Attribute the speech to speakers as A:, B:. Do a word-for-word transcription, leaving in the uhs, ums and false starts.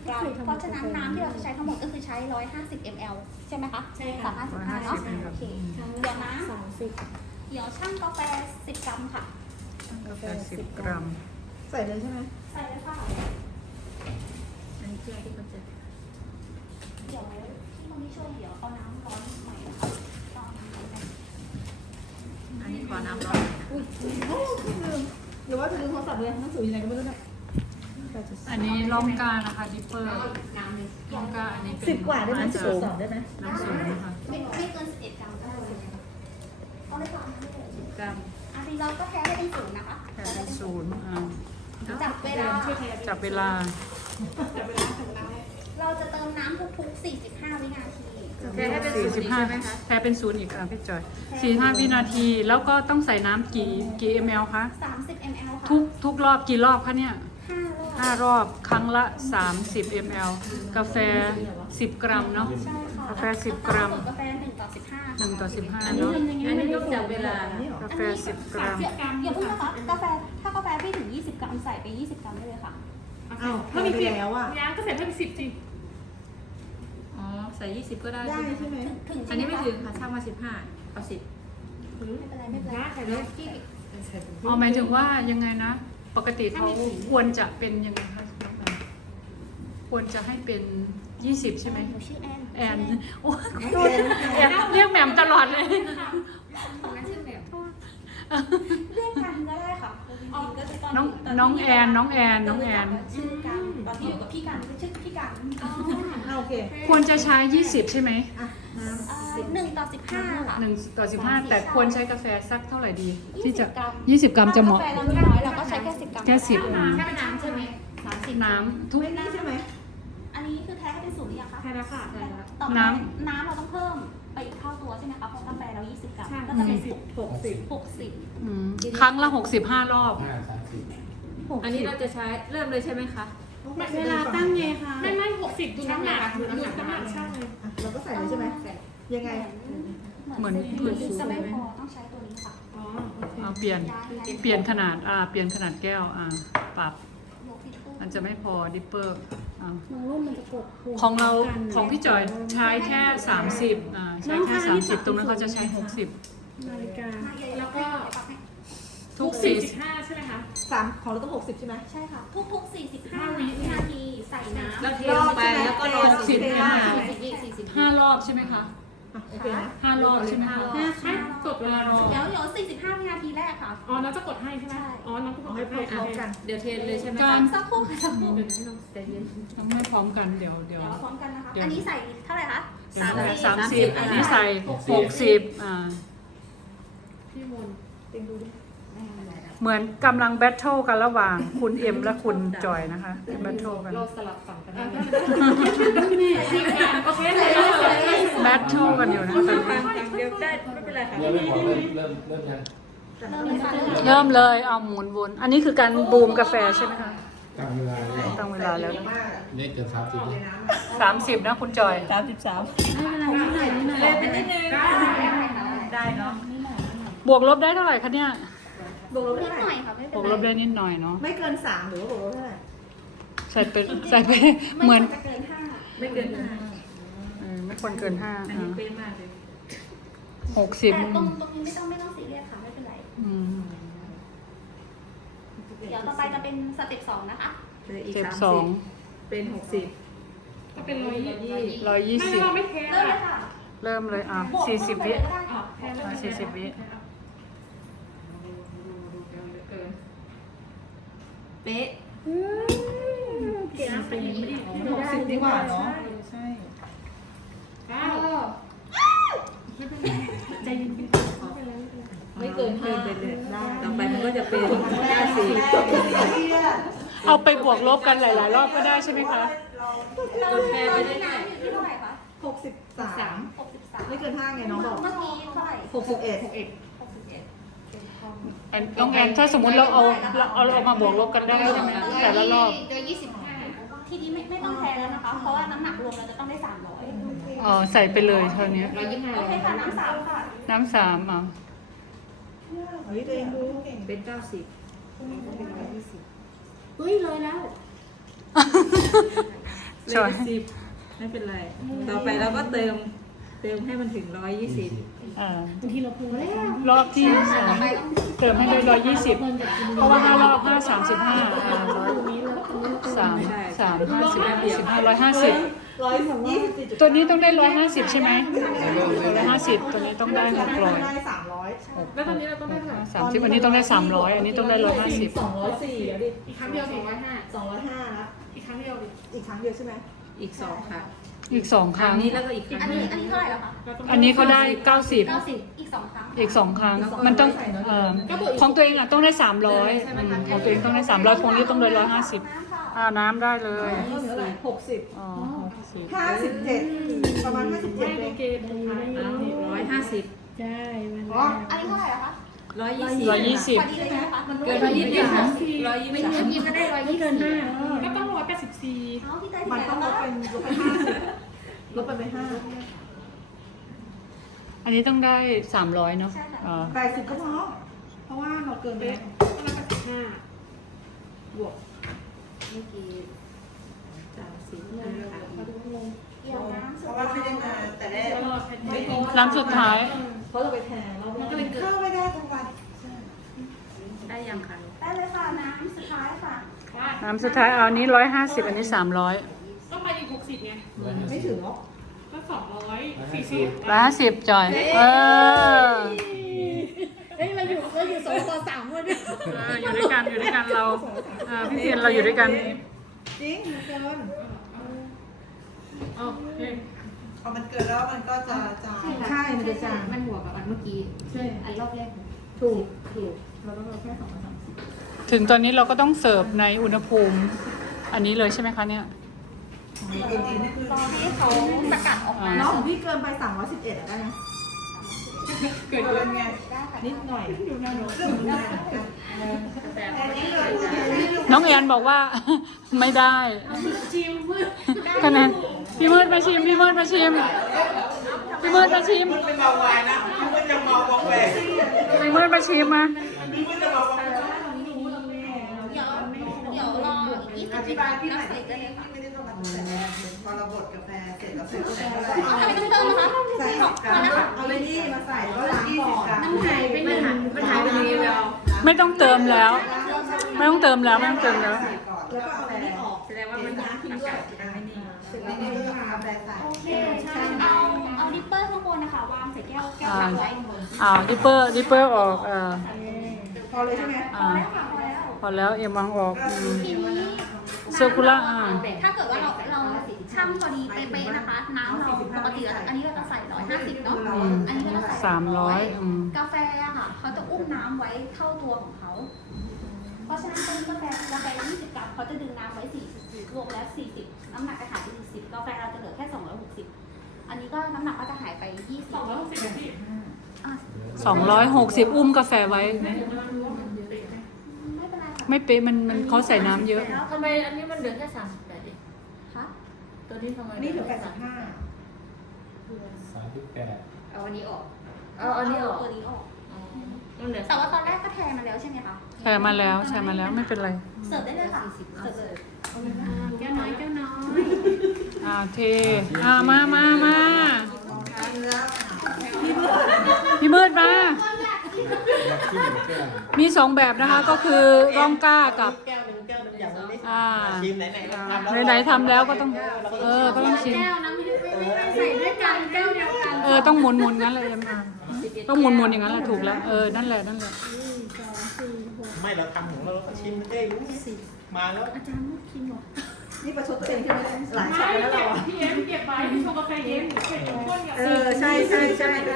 A: กรัมเพราะฉะนั้นน้ำที่เราจะใช้ทั้งหมดก็คือใช้หนึ่งร้อยห้าสิบมิลลิลิตร ใช่ไหมคะใช่ค่ะสามห้าสิบห้าเนาะโอเคเดี๋ยวนะสามสิบเดี๋ยวช่างกาแฟสิบกรัมค่ะ
B: กาแฟสิบกรัม
C: ใส่เลยใช่ไหม
A: ใส่เลยค่ะ
B: อันนี้แก้ที่เขาจะ
A: เดี๋ยวที่คนที่ช่วยเดี๋ยวเอาน้ำร้อนใหม่นะคะ
B: อันนี้ขอน้ำร้อน
C: อุ้ยโอ้ลืมหรือว่าเธอลืมโทรศัพท์เลยหนังสืออยู่ไหนก็ไม่รู้นะ
B: อันนี้ล่องกานะคะดิปเปอร์ล่องกาอันนี้เป็น
C: สิบกว่าได้ไหมสิบสองได้ไหม
B: น้ำสูงนะคะ
A: ไม่ไม่เกินสิบเอ็ดกรัมก็ได้เอาเลยค่ะ
B: สิบกรัม
A: อันนี้เราก็แค่ให้เป็นศูนย์นะคะ
B: แค่เป็นศูนย์อ่า
A: จับเวลา
B: จับเวลา
A: เราจะเติมน้ำทุกๆสี่สิบห้าวินาที
B: แค่เป็นสี่สิบห้าแค่เป็นศูนย์อีกอ่ะพี่จอยสี่ห้าวินาทีแล้วก็ต้องใส่น้ำกี่กี่มลคะ
A: สามสิบมิลลิลิตร ค่ะ
B: ทุกทุกรอบกี่รอบคะเนี่ย
A: ห้ารอบ
B: ห้ารอบครั้งละสามสิบมิลลิลิตร กาแฟสิบกรัมเนาะ
A: ใช่ค่ะ
B: กาแฟสิบกรัม
A: กาแฟหนึ่งต่อสิบห้า
B: หนึ่งต่อสิบห้า
C: อันนี้
B: เนาะ
C: อันนี้ต้องจับเวลาก
B: าแฟสิบกรัม
A: อย่าเพิ่งนะคะกาแฟถ้ากาแฟไม่ถึงยี่สิบกรัมใส่ไปยี่สิบกรัมได้เลยค่ะ
C: อ้าวถ้ามีไปแล้วอ่ะ
D: ยางก็ใส่เพิ่มสิบสิ
B: อ๋อใส่ยี่สิบก็ได้
C: ได้ใช่ไหม
A: ถึง
B: อันนี้ไม่ถึงค่ะช่างมาสิบห้าเอาสิบ
A: ไม่เป็นไรไม่เป็นไรใส่เลยที่
B: อ๋อหมายถึงว่ายังไงนะปกติเขาควรจะเป็นยังไงคะควรจะให้เป็นยี่สิบใช่ไหม
A: หนูชื่อแอน
B: แอนโอ้ยแอนเรียกแหม่มตลอดเลย
A: ของนั้นชื่อแหม่มเรียกกันก็ได้ค่ะก็จะตอน
B: น้องน้องแอนน้องแอนน้องแอน
A: ชื่อกันตอนที่อยู่กับพี่กันชื่อพี่กัน
C: โอเค
B: ควรจะใช้ยี่สิบใช่ไหม
A: หนึ่งต่อสิบห้าค่ะ
B: หนึ่งต่อสิบห้าแต่ควรใช้กาแฟสักเท่าไหร่ดีที่จะยี่สิบกรัมจะเหมาะ
A: กาแฟเราน้อยเราก็ใช้แค่สิบกรัม
B: แค่สิบ
A: น้ำแค่น้ำใช่ไหมสามสิบ
B: น้ำทุก
C: ไม่นี่ใช่ไหม
A: อันนี้คือแท้ให้เป็นศูนย์หรือยังคะ
D: ใช่แล้วค่ะ
A: ต่อไปน้ำน้ำเราต้องเพิ่มไปอีกเท่าตัวใช่ไหมคะเพราะกาแฟเรายี่สิบกรัมก็จะเป็นสิบ
C: หกสิบ
A: หกสิบ
B: ครั้งละหกสิบห้ารอบ
E: อันนี้เราจะใช้เริ่มเลยใช่ไหมคะ
D: เวลาตั้งไงคะไม่ไม่หกสิบดูน้ำหนักดูน้ำหนักช่างเลย
C: เราก็ใส่เลยใช่ไหมยังไง
B: เหมือน
A: จะไม่พอต้องใช้ตัวนี้ค่ะ
D: อ๋อ
B: เอาเปลี่ยนเปลี่ยนขนาดอ่าเปลี่ยนขนาดแก้วอ่าปรับมันจะไม่พอดิปเปอร์ของเราของพี่จอยใช้แค่สามสิบอ่าใช้แค่สามสิบตรงนั้นเขาจะใช้หกสิบ
D: นาฬิกาแล้วก็
B: ทุก
D: สี่สิบห้าใช่ไหมคะ
C: สามของเราต้องหกสิบใช่ไหม
A: ใช่ค่ะทุกๆสี่สิบห้าวินาทีใส่น้ำ
E: แล้วเทลงไปแล้วก็รอสิบห้า
B: ห้ารอบใช่ไหมคะ
C: โอเคนะ
B: ห้ารอบใช่ไหมคะ
D: ให้กดเวลารอ
A: เดี๋ยวเดี๋ยวสี่สิบห้าวินาทีแรกค่ะ
D: อ๋อน้องจะกดให้ใช่ไหมอ๋อน้องก็กดให้
C: พร้อมกัน
E: เดี๋ยวเทเลยใช่ไหม
B: การ
A: สักครู่สักครู่
D: เดี๋ยวให้น้องใจเย็น
B: ต้องไม่พร้อมกันเดี๋ยวเดี๋ยว
A: เดี๋ยวพร้อมกันนะคะอันนี้ใส่เท่าไหร่คะ
B: สามสิบสามสิบอันนี้ใส่หกสิบอ่า
D: พี่มนเต็งดูดิ
B: เหมือนกำลังแบทเทิลกันระหว่างคุณเอ็มและคุณจอยนะคะแบทเทิลกัน
E: เราสลับฝั่งกันได้ไหม
D: โอเคเลย
B: แบทเทิลกันอยู่นะตอนนี้
E: เดี๋ยวได้ไม่เป็นไรค่ะ
F: เริ่มไม่พอเริ่มเริ่มเริ่มยัง
B: เริ่มเลยเอาหมุนวนอันนี้คือการบูมกาแฟใช่ไหมคะ
F: ตั้งเวลาเลย
B: ตั้งเวลาแล้ว
F: นี่เกินสามสิบ
B: สามสิบนะคุณจอย
C: สามสิบสาม
E: เล่นไปนิดนึงได้เนาะ
B: บวกลบได้เท่าไหร่คะเนี่ย
C: บวกลบ
A: นิ
C: เท่า
A: ด
C: ไห
A: หน่
C: ร่
A: อยค่ะไม่
B: บ
A: เป็น
B: วกลบได้นิดหน่อยเนาะ
C: ไม่เกินสามหรือว่าบวกลบเท่าไหร่
B: ใส่ไปใส่ไปเหมือน
A: จะเกินห้า
E: ไม่เกินห้า
B: เออไม่ควรเกินห้า
E: อันนี้เป๊ะมากเลย
B: หกสิบ
A: แต่ตรงตรงนี้ไม่ต้องไม่ต้องซีเรียสค่ะไม่เป็นไร
B: อืม
A: เดี๋ยวต่อไปจะเป็นสเต็ปสองนะคะ
B: เจ็บสอง
C: เป็นหกสิบ
D: ก็เป็นร้อยยี่สิบ
B: ร้อยยี่
D: ไม่
B: สิบ
D: เราไม่เท
A: เริ่มเลยค่ะ
B: เริ่มเลยอ่ะสี่สิบวิสี่สิบวิ
E: เป๊ะ
D: เก่งนะเป็นไม่ดี
C: หกสิบดีกว่าเนาะใช่
D: เก้าไม่เป็นไรใจเย็นๆ
E: ไม่เกินห้า
C: ได้
E: ต่อไปมันก็จะเป็นเก้าสิบ
B: เอาไปบวกลบกันหลาย ๆ รอบก็ได้ใช่ไหมคะ
E: กดแปรไปได้
A: น้ำอยู่ที่เท่าไหร่คะ
C: หกสิบสาม
A: หกสิบสาม
C: ไม่เกินห้าไงน้องบอก
A: เมื่อกี้เท่าไหร่
C: หกสิบเอ็ด
A: หกสิบเอ็ด
B: แอนน้องแอนถ้าสมมติเราเอาเราเอาเรามาบวกลบกันได้ใช่ไหมคะแต่ละรอบ
A: โดยยี่สิบห้าทีนี้ไม่ไม่ต้องแทนแล้วนะคะ เพราะว่าน้ำหนักรวมเราจะต้องได้สามร้อย
B: อ๋อใส่ไปเลยเท่านี้
E: ร้อยยี่สิบห้า
A: โอเคค่ะน้ำสามค่ะ
B: น้ำสามอ่ะ
C: เฮ้ยตัวเองดู
E: เป็นเก้าสิบ
D: เฮ้ยเลยแล้ว
B: จอย
E: สิบไม่เป็นไร ต่อไปเราก็เติมเติมให้มันถึงร้อยยี่สิบ
B: อ่า
D: บางทีเราพูดแล้ว
B: รอบที่สองเติมให้ได้ร้อยยี่สิบเพราะว่าห้ารอบห้าสามสิบห้าอ่าร้อย
D: ตรงนี้แล้วตรงนี้
B: สามสามห้าสิบสิบห้าร้อยห้าสิบ
C: ร้อยยี่สิบสี่จุด
B: ตัวนี้ต้องได้ร้อยห้าสิบใช่ไหมร้อยห้าสิบตัวนี้ต้องได้หกร้อย
C: ได้สามร้อย
D: แล้วตอนนี้เราต้องได้เท่าไหร่
B: สามสิบอันนี้ต้องได้สามร้อยอันนี้ต้องได้ร้อยห้าสิบ
C: สองร้อยสี่เดี๋ยวดิ
D: อีกครั้งเดียวสองร้อยห้า
C: สองร้อยห้านะ
D: อีกครั้งเดียวดิ
C: อีกครั้งเดียวใช่ไหม
E: อีกสองค่ะ
B: อีกสองค
E: ครั้
B: รั้
E: ง
B: ง
E: นี้แล้วก็อีกครั้ง
A: อัน
E: ห
A: นี้
E: นึ่ง
A: อันนี้เท่าไหร่แล้วคะ
B: อันนี้เขาได้เก้าสิบ
A: เก้าสิบอีกสองครั้ง
B: อีกสองครั้งมันต้องเอ่อของตัวเองอ่ะต้องได้สามร้อยของตัวเองต้องได้สามร้อยของนี้ต้องได้ร้อยห้าสิบอ่าน้ำได้เลย
C: นี่เท่าไหร่หกสิบ
B: อ๋อหกสิบ
C: ห้าสิบเจ็ดประมาณห้าสิบเจ็ด
D: ไม่
C: เอ
D: ได้
C: ง
D: เกณฑ์ตรงนี้ไม่
E: เอา
D: มี
E: ร้อยห้าสิบ
D: ใช่มัน
C: อ๋อ
A: อันนี้เท่าไหร่แล้วคะ
E: ร้อยยี่สิบ
B: ร้อยยี่สิบ
A: พอดีเลยใช่ไหมคะ
E: เกินร้อยยี่สิบสามร้อยยี่สิบ
A: ไม่
E: สาม
A: กินก็ได้ร้อย
D: ไม่
A: ยี่
D: เกิ
A: สิ
D: น
A: บ
D: ห้า
A: เ
D: ก็ต้องร้อยแปดสิบสี่
A: อาพี่เต้ย
C: มัน
A: ที่
C: ต้องล
A: ไหน
C: ด
A: แล้ว
C: เป็นลดไปห้าสิบลดไปเป็นห้า
B: อันนี้ต้องได้สามร้อยเนาะอ่า
C: แปดสิบก็พอเพราะว่าเราเกินไปแล้ว
D: ต้องร้อยแปดสิบห้า
C: บวก
E: เมื่อกี้สามสิบห้าค่ะ
D: มาดูงง
A: เกี่ยวน้ำ
C: เพราะว่าไม่ได้มาแต่แรก
D: รอดแพนไม่พอ
B: ร้านสุดท้าย
C: เพราะเราไปแทงเราไปเข้าไม่ได้ทั้งวัน
E: ได้ยังคะ
A: ได้เลยค่ะน้ำสุดท้ายค่ะ
B: น้ำสุดท้ายเอาอันนี้ร้อยห้าสิบอันนี้สามร้อย
D: ก็ไปอีกหกสิบไง
C: ไม่ถึงหรอก
D: ก็สองร้อยสี่สิบ
B: ร้อยห้าสิบจอยเออ
D: เฮ้ยเราอยู่เราอยู่สองต่อสามเลยเนี่ย
B: เอออยู่ด้วยกันอยู่ด้วยกันเราเออพี่เทียนเราอยู่ด้วยกัน
C: จริงมันเกิน
D: โอเค
C: พอมันเกินแล้วมันก็จะจางใช่มันจะจาง
E: มันหัวกับอันเมื่อกี้
D: ใช่
E: อันรอบแรก
C: ถูกถูกเราต้องลดแค่สองร้อยสามสิบ
B: ถึงตอนนี้เราก็ต้องเสิร์ฟในอุณหภูมิ อันนี้เลยใช่ไหมคะเนี่ย
C: จริงๆนี่คือ
A: รอให้เขาสกัดออกมา
C: น้องของพี่เกินไปสามร้อยสิบเอ็ดได้ไหมเกินเกินไง
A: ได้ค่ะ
C: นิดหน่อย
B: น้องแอนบอกว่า ไม่ได้
D: ชิมมืด
B: คะแนนพี่มืดมาชิมพี่มืดมาชิมพี่มืดมาชิม
C: เป็นเบาหวานนะมันจะเมาวองแหว
B: พี่มืดมาชิมมา
C: มันจะเมาวองแหว
A: เดี๋ยวเดี๋ยวรออีกยี่สิบนาทีแล้วเสร็จได้เลยค่ะ
C: ไม่ได้ต้องมาแต่แรกพอเราบดกาแฟเสร็จกาแฟก็ใส่
A: เอาทำไมต้องเติมนะคะ
C: ใส่ออกกันเอาไปนี่มาใส่ก็ล้างก่อน
D: น้ำหายไปหนึ่ง
E: มันหายไปเลยแล้ว
B: ไม่ต้องเติมแล้ว ไม่ต้องเติมแล้วไม่ต้องเติมแล้ว
C: แล้วก็เอาไปนี่ออก
E: แสดงว่ามันอากาศไม่นิ่ง
C: เสร็จแล้วก็เอากาแฟใส่
A: โอเคใช่เอาเอาดิปเปอร์ข้างบนนะคะวางใส่แก้วแก้ว
B: อ่า
A: ตักไว้
B: อ่าดิปเปอร์ดิปเปอร์ออกอ่า
C: พอเลยใช่ไหม
A: พอ
B: อ่า
A: แล้วค่ะพอแล้ว
B: พอแล้วเอ็มวางออกอืม
A: ทีนี้
B: เซอร์คูล่าอ่า
A: ถ้าเกิดว่าเราเราช่างพอดีเป๊ะๆนะคะ น้ำเราปกติเราอันนี้เราจะใส่ร้อยห้าสิบเนาะอันนี้เราจะใส่
B: สามร้อยอืม
A: กาแฟอะค่ะเขาจะอุ้มน้ำไว้เท่าตัวของเขา เพราะฉะนั้นตัวนี้กาแฟกาแฟยี่สิบกรัมเขาจะดึงน้ำไว้สี่สิบรวมแล้วสี่สิบน้ำหนักจะหายไปสี่สิบกาแฟเราจะเหลือแค่สองร้อยหกสิบอันนี้ก็น้ำหนักก็จะหายไปยี่สิบ
D: สองร้อยหกสิบนาที
B: สองร้อยหกสิบอุ้มกาแฟไว้
A: ไม่เป็นไรค่ะ
B: ไม่เป๊ะมันมันเขาใส่น้ำเยอะ
E: ทำไมอันนี้มันเหลือแค่สามสิบแปดเอง
A: คะ
E: ตัวนี้ทำไม
C: นี่ถึงแปดสิบห้า
F: สามสิบแปด
E: เอาอันนี้ออก เอาอันนี้ออก
A: ตัวนี้ออก
E: มันเหลือ
A: แต่ว่าตอนแรกก็แทนมาแล้วใช่ไหมคะ
B: ใช่มาแล้วใช่มาแล้วไม่เป็นไร
A: เสิร์ฟได้เลยค่ะเสิร์ฟเลย
D: แก้วน้อยแก้วน้อย
B: อ่าเทอ่ามามามาพี่มืดมา
F: อยากขึ้นแก้ว
B: มีสองแบบนะคะก็คือร่องกล้ากับ
C: แก้วหนึ่งแก้วหนึ่งอย่างนี้
B: อ่า
C: ชิมไหนๆ
B: ไหนๆทำแล้วก็ต้อง เออก็ต้องชิม
D: แก้วนะไม่ได้ไม่ได้ใส่ด้วยกันแก้วเดียวกัน
B: เออต้องหมุนหมุนงั้นเลยเอ็มอ่ะต้องหมุนหมุนอย่างนั้นแหละถูกแล้วเออนั่นแหละนั่นแหละ
G: ไม่เราทำของเราเราก็ชิมเอ้ยมาแล้ว
D: อาจารย์มุดคิมหรอ
C: นี่ประชดตัวเองใช่ไหมหลายช็อต
D: ไม่
C: แล้วเรา
D: พี่เอ็มเก็บไว้ที่ชงกาแฟเย็นเก็บก้นกับ
C: เออใช่ใช่ใช่